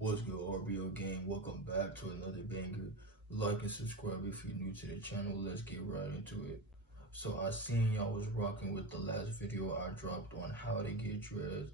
What's good, RBO gang? Welcome back to another banger. Like and subscribe if you're new to the channel. Let's get right into it. So I seen y'all was rocking with the last video I dropped on how to get dreads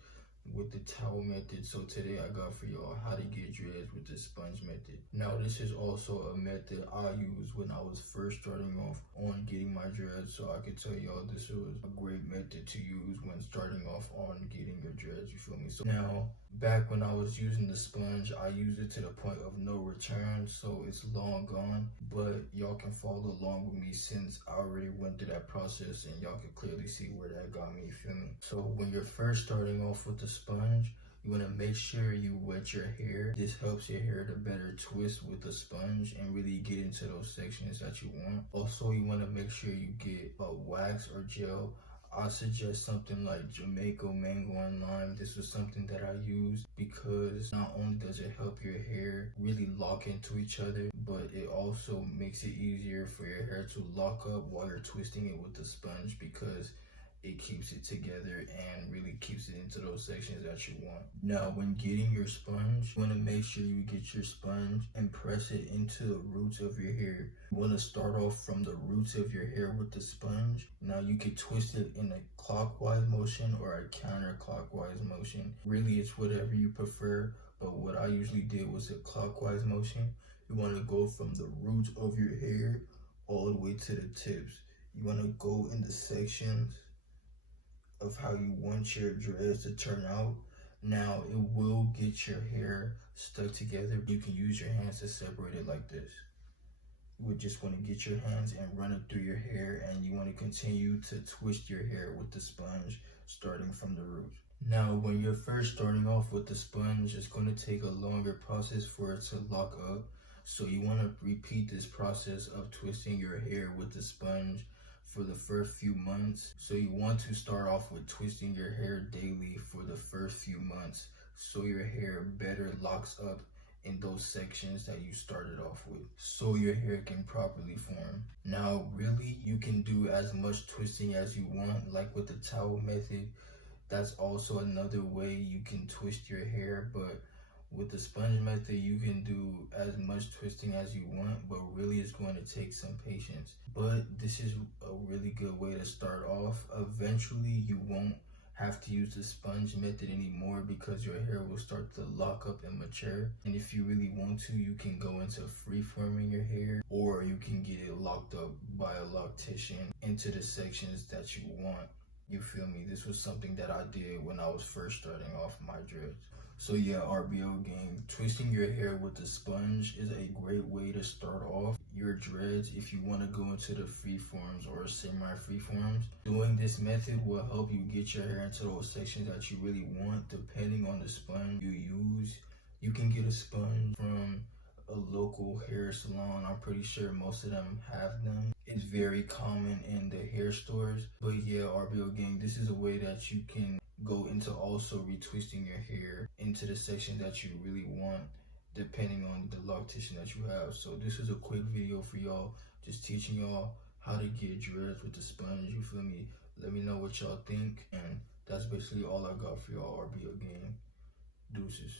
with the towel method. So today I got for y'all how to get dreads with the sponge method. Now this is also a method I used when I was first starting off on getting my dreads. So I could tell y'all this was a great method to use when starting off on getting your dreads, you feel me? So now back when I was using the sponge, I used it to the point of no return, so it's long gone, but y'all can follow along with me since I already went through that process and y'all can clearly see where that got me, you feel me? So when you're first starting off with the sponge, you want to make sure you wet your hair. This helps your hair to better twist with the sponge and really get into those sections that you want. Also, you want to make sure you get a wax or gel. I suggest something like Jamaica mango and lime. This was something that I used because not only does it help your hair really lock into each other, but it also makes it easier for your hair to lock up while you're twisting it with the sponge, because it keeps it together and really keeps it into those sections that you want. Now, when getting your sponge, you want to make sure you get your sponge and press it into the roots of your hair. You want to start off from the roots of your hair with the sponge. Now, you can twist it in a clockwise motion or a counterclockwise motion. Really, it's whatever you prefer, but what I usually did was a clockwise motion. You want to go from the roots of your hair all the way to the tips. You want to go in the sections of how you want your dreads to turn out. Now it will get your hair stuck together. You can use your hands to separate it like this. You would just want to get your hands and run it through your hair, and you want to continue to twist your hair with the sponge starting from the roots. Now when you're first starting off with the sponge, it's going to take a longer process for it to lock up. So you want to repeat this process of twisting your hair with the sponge for the first few months. So you want to start off with twisting your hair daily for the first few months so your hair better locks up in those sections that you started off with, so your hair can properly form. Now really, you can do as much twisting as you want, like with the towel method. That's also another way you can twist your hair, but with the sponge method, you can do as much twisting as you want, but really it's going to take some patience. But this is a really good way to start off. Eventually, you won't have to use the sponge method anymore because your hair will start to lock up and mature. And if you really want to, you can go into free-forming your hair, or you can get it locked up by a loctician into the sections that you want. You feel me? This was something that I did when I was first starting off my dreads. So yeah, RBO gang, twisting your hair with the sponge is a great way to start off your dreads if you want to go into the free forms or semi-free forms. Doing this method will help you get your hair into those sections that you really want, depending on the sponge you use. You can get a sponge from a local hair salon. I'm pretty sure most of them have them. It's very common in the hair stores. But yeah, RBO gang, this is a way that you can go into also retwisting your hair into the section that you really want, depending on the loctician that you have. So this is a quick video for y'all, just teaching y'all how to get dreads with the sponge, you feel me? Let me know what y'all think, and that's basically all I got for y'all, RBO gang. Deuces.